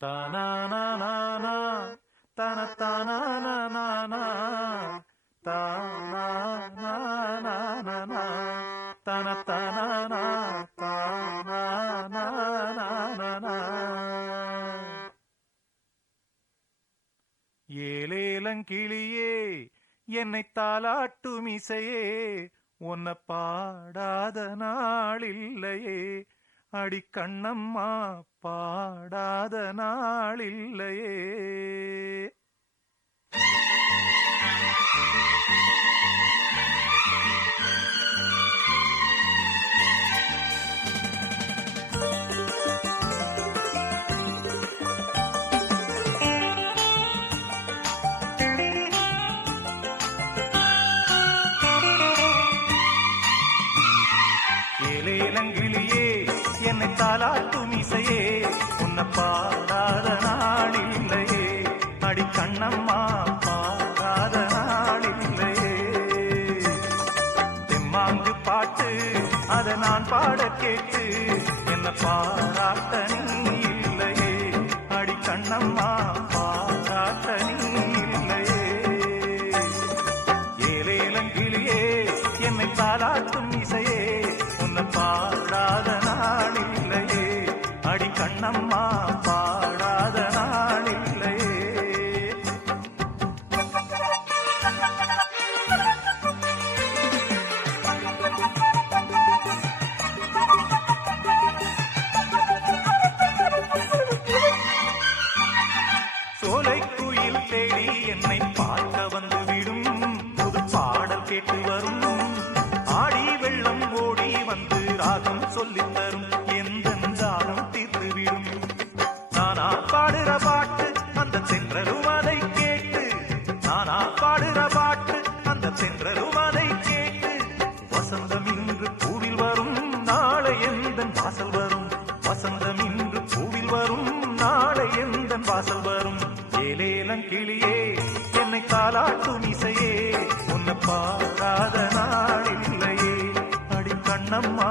தானானானா தனத்தானானானா தானானானா தனத்தானானா தானானானா ஏலேலங்கிளியே என்னை தாலாட்டும் இசையே உன்னை பாடாத நாளில்லையே அடிக்கண்ணம்மா பாடாத நாளில்லையே. ஏலேலங்கிளியே என்னை தாலாட்டும் இசையே உன்னை பாடாத நாளில்லையே அடிக்கண்ணம்மா பாடாத நாளில்லையே. தெம்மாங்கு பாட்டு அதை நான் பாட கேட்டு என்ன பாராட்ட நீ இல்லையே அடிக்கண்ணம்மா பாராட்ட நீ இல்லையே. ஏலேலங்கிளியே என்னை தாலாட்டும் இசையே பாடாத நாளில்லையே அடிக்கண்ணம்மா பாடாத நாளில்லையே. சோலைக்குயில் தேடி என்னை பார்க்க வந்து விடும் புது பாடல் கேட்டு வரும் ஆடி வெள்ளம் ஓடி வந்து ராகம் சொல்லித் தரும் எந்த ஜாகம் தீர்த்து விடும். நானா பாடுற பாட்டு அந்த சென்றரும் அதை கேட்டு நானா பாடுற பாட்டு அந்த சென்றரும் அதை கேட்டு வசந்தம் இன்று பூவில் வரும் நாளை எந்த வாசல் வரும் வசந்தம் இன்று பூவில் வரும் நாளை எந்த வாசல் வரும். ஏலேலங்கிளியே என்னை தாலாட்டும் இசையே உன்னை பாடாத நாளில்லையே அடிக்கண்ணம்மா